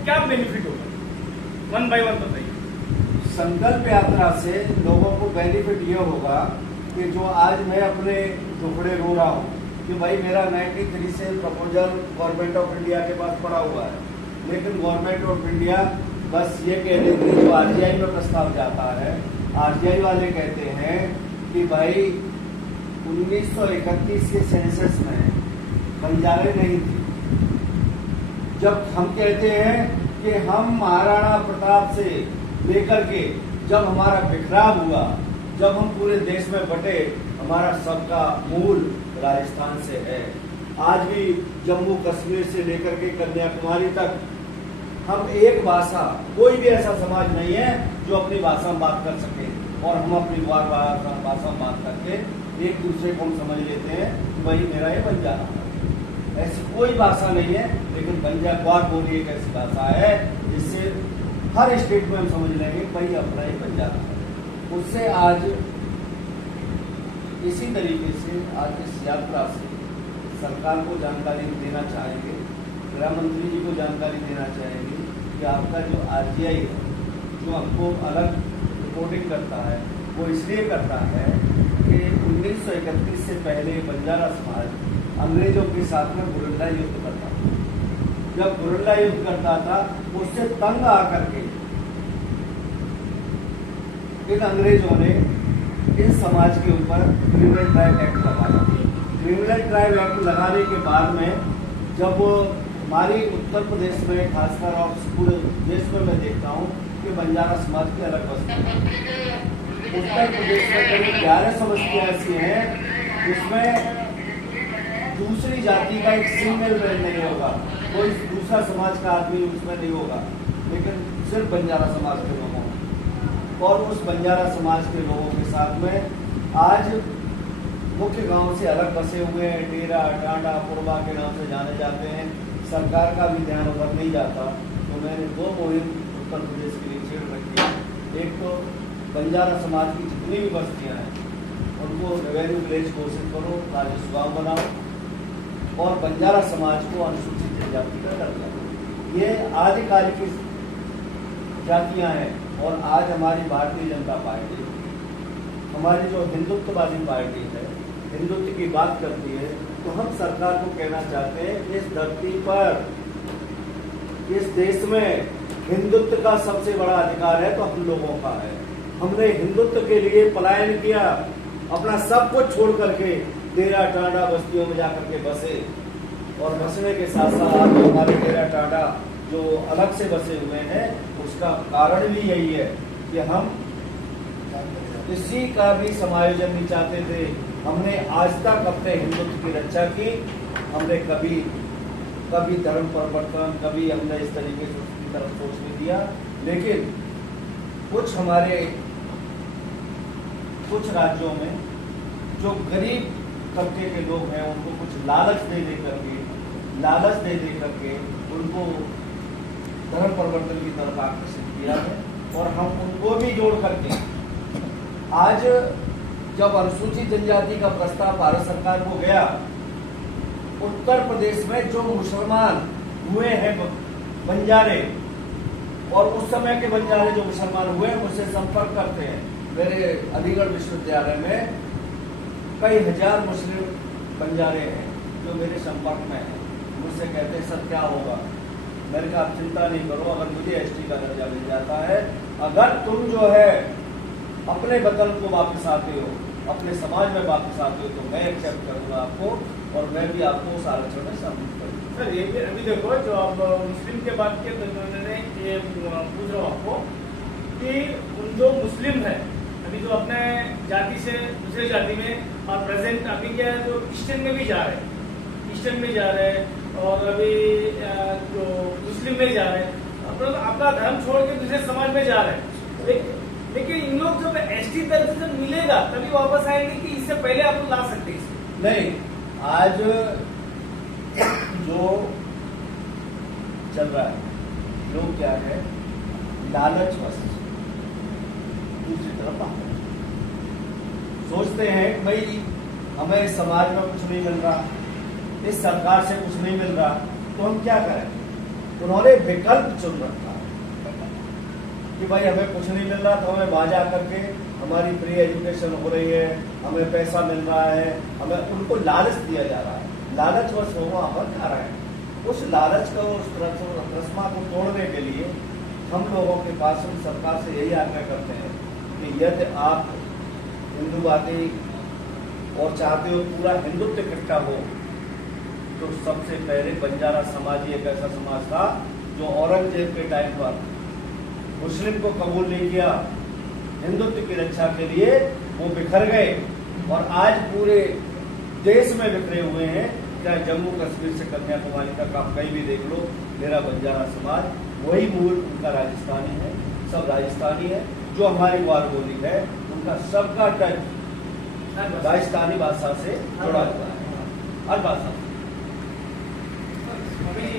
क्या बेनिफिट होगा, one by one बताइए। संकल्प यात्रा से लोगों को बेनिफिट ये होगा कि जो आज मैं अपने टुकड़े रो रहा हूँ कि भाई मेरा 93 से प्रपोजल गवर्नमेंट ऑफ इंडिया के पास पड़ा हुआ है, लेकिन गवर्नमेंट ऑफ इंडिया बस ये कह देती है, जो आरजीआई में प्रस्ताव जाता है, आरजीआई वाले कहते हैं कि भाई 1931 के सेंसस में बंजारे नहीं थे। जब हम कहते हैं कि हम महाराणा प्रताप से लेकर के जब हमारा बिखराव हुआ, जब हम पूरे देश में बटे, हमारा सबका मूल राजस्थान से है। आज भी जम्मू कश्मीर से लेकर के कन्याकुमारी तक हम एक भाषा, कोई भी ऐसा समाज नहीं है जो अपनी भाषा में बात कर सके, और हम अपनी भाषा में बात करके एक दूसरे को हम समझ लेते हैं कि भाई मेरा ये बंजारा है। ऐसी कोई भाषा नहीं है, लेकिन ग्वार बोली एक ऐसी भाषा है जिससे हर स्टेट में हम समझ लेंगे भाई अपना ही बंजारा है। उससे आज इसी तरीके से आज इस यात्रा से सरकार को जानकारी देना चाहेंगे, गृह मंत्री जी को जानकारी देना चाहेंगे कि आपका जो आरजीआई है, जो हमको अलग रिपोर्टिंग करता है, वो इसलिए करता है कि 1931 से पहले बंजारा समाज अंग्रेजों के साथ में गुरिल्ला युद्ध करता था। जब गुरिल्ला युद्ध करता था, उससे तंग आकर के इन अंग्रेजों ने इन समाज के ऊपर क्रिमिनल ट्रायल एक्ट लगाया। क्रिमिनल ट्रायल एक्ट लगाने के बाद में जब हमारी उत्तर प्रदेश में खासकर और पूरे देश में मैं देखता हूँ कि बंजारा समाज की अलग बस्ती है। उत्तर प्रदेश में करीब 11 समस्याएं ऐसी हैं जिसमें दूसरी जाति का एक सिंगल मैन नहीं होगा, कोई दूसरा समाज का आदमी उसमें नहीं होगा, लेकिन सिर्फ बंजारा समाज के लोगों, और उस बंजारा समाज के लोगों के साथ में आज मुख्य गांव से अलग बसे हुए हैं, डेरा टांडा पुरबा के नाम से जाने जाते हैं। सरकार का भी ध्यान उधर नहीं जाता। तो मैंने 2 मुहिम उत्तर प्रदेश के लिए छेड़ रखी है। एक तो बंजारा समाज की जितनी भी बस्तियां हैं उनको रेवेन्यू विलेज घोषित करो, राजस्व गाँव बनाओ, और बंजारा समाज को अनुसूचित जनजाति का दर्जा दो। ये आदिकाल की जातियां हैं, और आज हमारी भारतीय जनता पार्टी, हमारी जो हिंदुत्ववादी पार्टी है, हिंदुत्व की बात करती है, तो हम सरकार को कहना चाहते हैं इस धरती पर, इस देश में हिंदुत्व का सबसे बड़ा अधिकार है तो हम लोगों का है। हमने हिंदुत्व के लिए पलायन किया, अपना सब कुछ छोड़ करके डेरा टांडा बस्तियों में जाकर के बसे, और बसने के साथ साथ हमारे डेरा टांडा जो अलग से बसे हुए हैं, उसका कारण भी यही है कि हम किसी का भी समायोजन नहीं चाहते थे। हमने आज तक अपने हिंदुत्व की रक्षा की, हमने कभी धर्म परिवर्तन, कभी हमने इस तरीके से उसकी तरफ सोच नहीं दिया। लेकिन कुछ राज्यों में जो गरीब तबके के लोग हैं, उनको कुछ लालच दे करके उनको धर्म परिवर्तन की तरफ आकर्षित किया है, और हम उनको भी जोड़ करके आज जब अनुसूचित जनजाति का प्रस्ताव भारत सरकार को गया, उत्तर प्रदेश में जो मुसलमान हुए हैं बंजारे, और उस समय के बंजारे जो मुसलमान हुए मुझसे संपर्क करते हैं। मेरे अलीगढ़ विश्वविद्यालय में कई हजार मुस्लिम बंजारे हैं जो मेरे संपर्क में हैं। मुझसे कहते हैं सर क्या होगा? मैंने कहा आप चिंता नहीं करो, अगर मुझे एसटी का दर्जा मिल जाता है, अगर तुम जो है अपने वतन को वापस आते हो, अपने समाज में वापस आते हो, तो मैं एक्सेप्ट करूंगा आपको, और मैं भी आपको उस आरक्षण में शामिल करूँगा। सर ये अभी देखो, जो आप मुस्लिम के बात किए तो मैंने ये पूछ रहा हूँ आपको कि जो मुस्लिम है अभी जो अपने जाति से दूसरे जाति में और प्रेजेंट अभी क्या है, जो ईस्टर्न में भी जा रहे हैं, और अभी जो मुस्लिम में जा रहे हैं, अपना धर्म छोड़ के दूसरे समाज में जा रहे हैं। लेकिन इन लोग जब एसटी दर्जा जब मिलेगा तभी वापस आएंगे कि इससे पहले आप ला सकते हैं? नहीं, आज जो चल रहा है, लोग क्या है, लालच बस दूसरी तरफ आते हैं, सोचते हैं भाई हमें इस समाज में कुछ नहीं मिल रहा, इस सरकार से कुछ नहीं मिल रहा, तो हम क्या करें? उन्होंने विकल्प चुन रखा कि भाई हमें कुछ नहीं मिल रहा तो हमें वहां जा करके हमारी फ्री एजुकेशन हो रही है, हमें पैसा मिल रहा है, हमें उनको लालच दिया जा रहा है, लालच व सोमा अमर खा रहा है। उस लालच को, उस रस्मा को तोड़ने के लिए हम लोगों के पास हम सरकार से यही आग्रह करते हैं कि यदि आप हिंदूवादी और चाहते हो पूरा हिंदुत्व इकट्ठा हो, तो सबसे पहले बंजारा समाज ही एक ऐसा समाज था जो औरंगजेब के टाइम पर मुस्लिम को कबूल नहीं किया, हिंदुत्व की रक्षा के लिए वो बिखर गए और आज पूरे देश में बिखरे हुए हैं। चाहे जम्मू कश्मीर से कन्याकुमारी तक आप कहीं भी देख लो, मेरा बंजारा समाज वही मूल उनका राजस्थानी है, सब राजस्थानी है। जो हमारी वार बोली है उनका सबका टच राजस्थानी भाषा से जुड़ा हुआ है, हर भाषा। अभी